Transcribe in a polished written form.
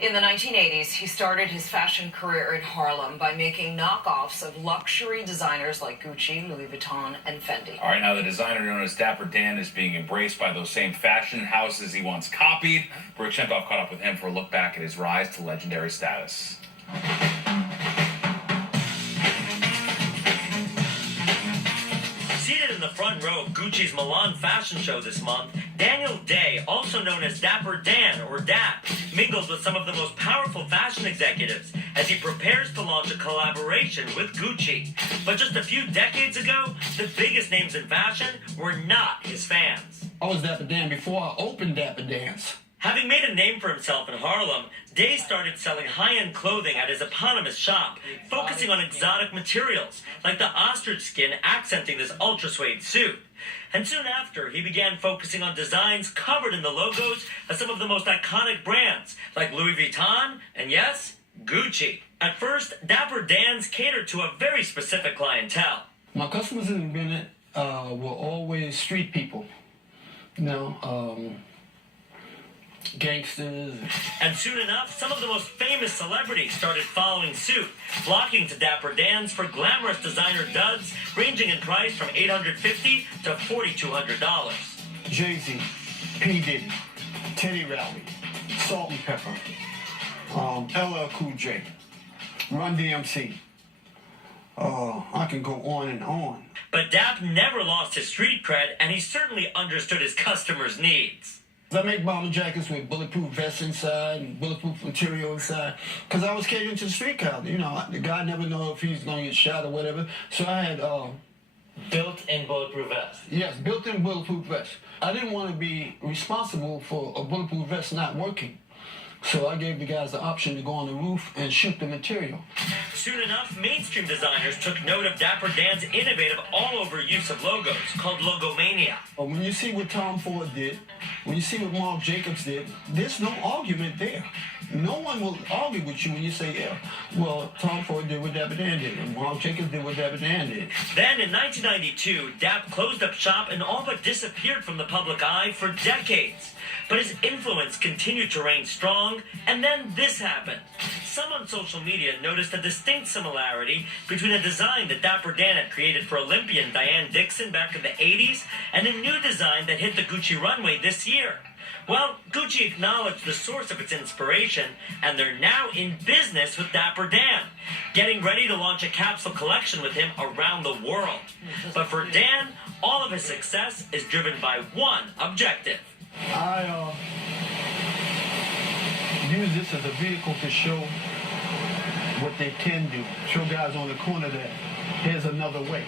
In the 1980s, he started his fashion career in Harlem by making knockoffs of luxury designers like Gucci, Louis Vuitton, and Fendi. All right, now the designer known as Dapper Dan is being embraced by those same fashion houses he once copied. Brooke Shemtoff caught up with him for a look back at his rise to legendary status. Seated in the front row of Gucci's Milan fashion show this month, Daniel Day, also known as Dapper Dan or Dap, mingles with some of the most powerful fashion executives as he prepares to launch a collaboration with Gucci. But just a few decades ago, the biggest names in fashion were not his fans. I was Dapper Dan before I opened Dapper Dan's. Having made a name for himself in Harlem, Day started selling high-end clothing at his eponymous shop, focusing on exotic materials, like the ostrich skin accenting this ultra-suede suit. And soon after, he began focusing on designs covered in the logos of some of the most iconic brands, like Louis Vuitton and, yes, Gucci. At first, Dapper Dan's catered to a very specific clientele. My customers in the beginning were always street people, gangsters. And soon enough, some of the most famous celebrities started following suit, flocking to Dapper Dan's for glamorous designer duds ranging in price from $850 to $4,200. Jay-Z, P. Diddy, Teddy Riley, Salt and Pepper, LL Cool J, Run DMC. I can go on and on. But Dap never lost his street cred, and he certainly understood his customers' needs. I make bomber jackets with bulletproof vests inside and bulletproof material inside because I was catering to the street crowd. The guy never know if he's going to get shot or whatever. So I had... built-in bulletproof vest. Yes, built-in bulletproof vest. I didn't want to be responsible for a bulletproof vest not working. So I gave the guys the option to go on the roof and shoot the material. Soon enough, mainstream designers took note of Dapper Dan's innovative all-over use of logos called Logomania. When you see what Tom Ford did, when you see what Marc Jacobs did, there's no argument there. No one will argue with you when you say, yeah, well, Tom Ford did what Dapper Dan did, and Marc Jacobs did what Dapper Dan did. Then in 1992, Dap closed up shop and all but disappeared from the public eye for decades. But his influence continued to reign strong, and then this happened. Some on social media noticed a distinct similarity between a design that Dapper Dan had created for Olympian Diane Dixon back in the 80s and a new design that hit the Gucci runway this year. Well, Gucci acknowledged the source of its inspiration, and they're now in business with Dapper Dan, getting ready to launch a capsule collection with him around the world. But for Dan, all of his success is driven by one objective. I use this as a vehicle to show what they can do. Show guys on the corner that here's another way.